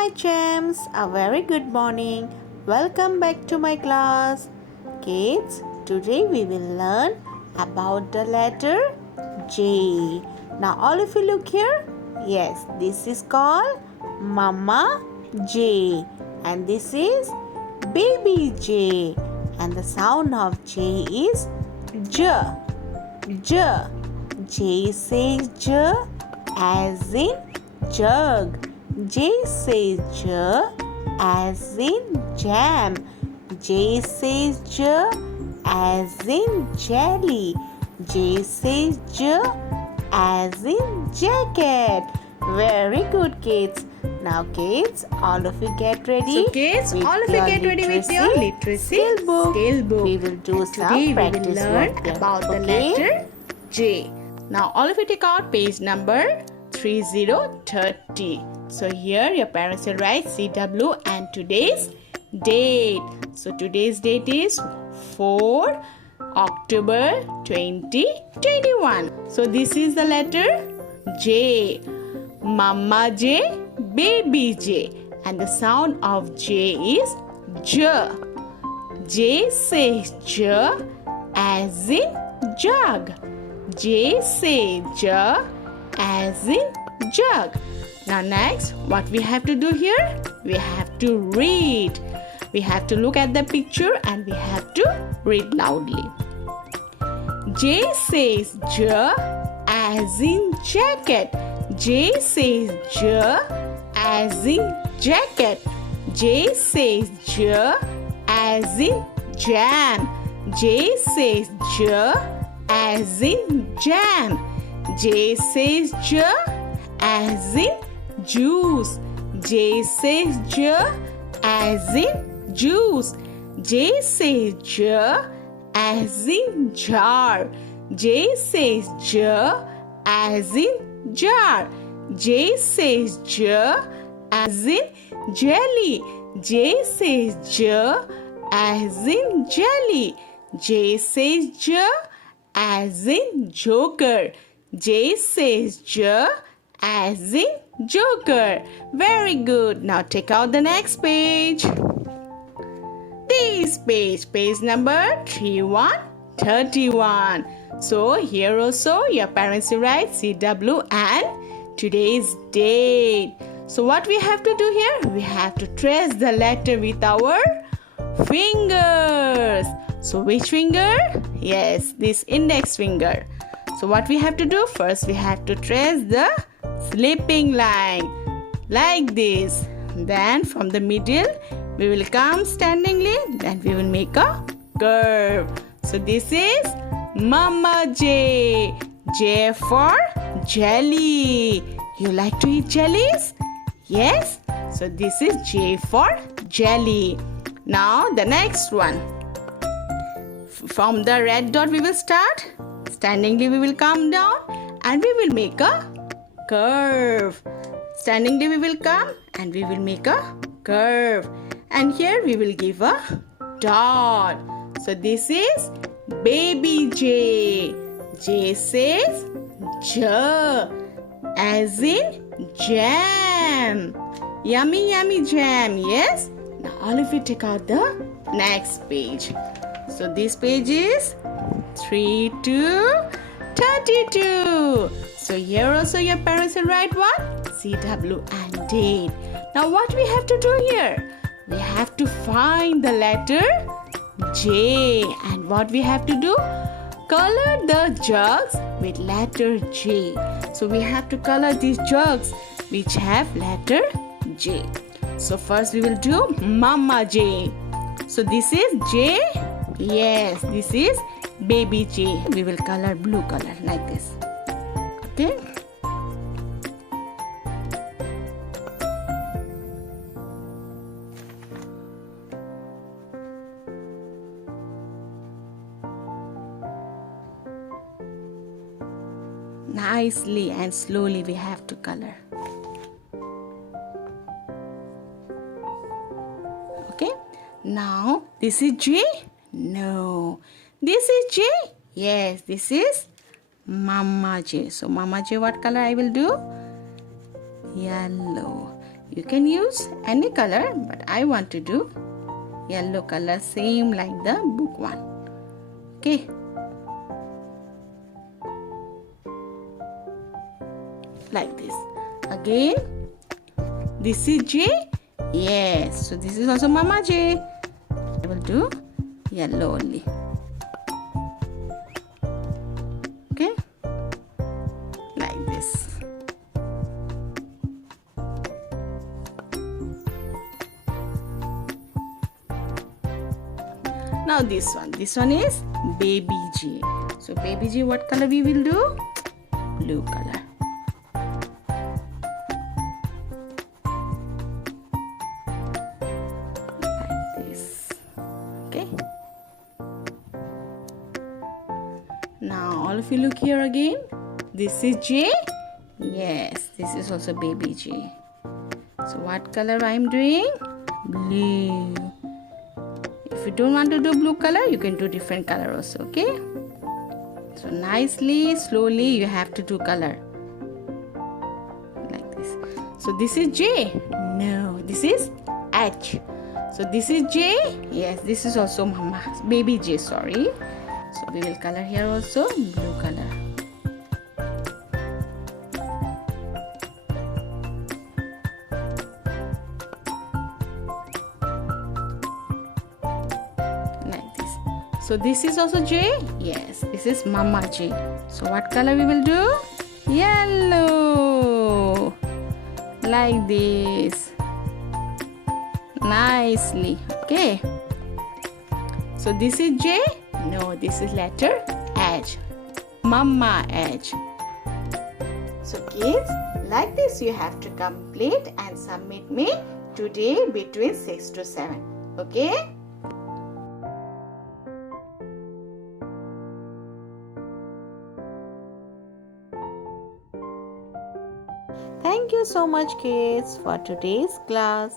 my gems, a very good morning. Welcome back to my class. Kids, today we will learn about the letter J. Now all of you look here. Yes, this is called Mama J and this is Baby J and the sound of J is J. J. J says J as in jug. J says J as in jam. J says J as in jelly. J says J as in jacket. Very good, kids. Now, kids, all of you get ready. So, kids, all of you get ready with your literacy skill book. We will do and some today practice we will learn work. about the letter J. Now, all of you take out page number 3030. So, here your parents will write CW and today's date. So, today's date is 4 October 2021. So, this is the letter J. Mama J, Baby J, and the sound of J is J. J says J as in jug. J says J as in jug. Now next, what we have to do here? We have to read. We have to look at the picture and we have to read loudly. J says J as in jacket. J says J as in jacket. J says J as in jam. J says J as in jam. J says J as in juice. J says J as in juice. J says J as in jar. J says J as in jar. J says J as in jelly. J says J as in jelly. J says J as in joker. J says J as in joker. Very good. Now take out the next page. This page number 3131. So here also your parents will write CW and today's date. So what we have to do here? We have to trace the letter with our fingers. So which finger? Yes, this index finger. So what we have to do? First we have to trace the sleeping line like this. Then from the middle we will come standingly. Then we will make a curve. So this is Mama J. J for jelly. You like to eat jellies? Yes? So this is J for jelly. Now the next one. From the red dot we will start. Standingly we will come down and we will make a curve. Standingly we will come and we will make a curve. And here we will give a dot. So this is Baby J. J says J as in jam. Yummy, yummy jam. Yes? Now all of you take out the next page. So this page is 3232. So here also your parents will write what? CW and date. Now what we have to do here? We have to find the letter J. And what we have to do? Color the jugs with letter J. So we have to color these jugs which have letter J. So first we will do Mama J. So this is J. Yes, this is Baby J. We will color blue color like this. Okay. Nicely and slowly we have to color. Okay. Now this is J. No. This is J. Yes, this is Mama J. So Mama J, what color I will do? Yellow. You can use any color, but I want to do yellow color, same like the book one. Okay. Like this. Again, this is J. Yes, so this is also Mama J. I will do yellow only. Okay, like this. Now this one is baby J. So baby J, what color we will do? Blue color. Now all of you look here again. This is J. Yes, this is also baby J. So what color I am doing? Blue. If you don't want to do blue color, you can do different color also, okay? So nicely, slowly you have to do color. Like this. So this is J. No, this is H. So this is J. Yes, this is also Mama. Baby J, sorry. So we will color here also blue color. Like this. So this is also J. Yes, this is Mama J. So what color we will do? Yellow. Like this. Nicely. Okay. So this is J. No, this is letter H. Mama H. So kids, like this you have to complete and submit me today between 6 to 7. Okay? Thank you so much, kids, for today's class.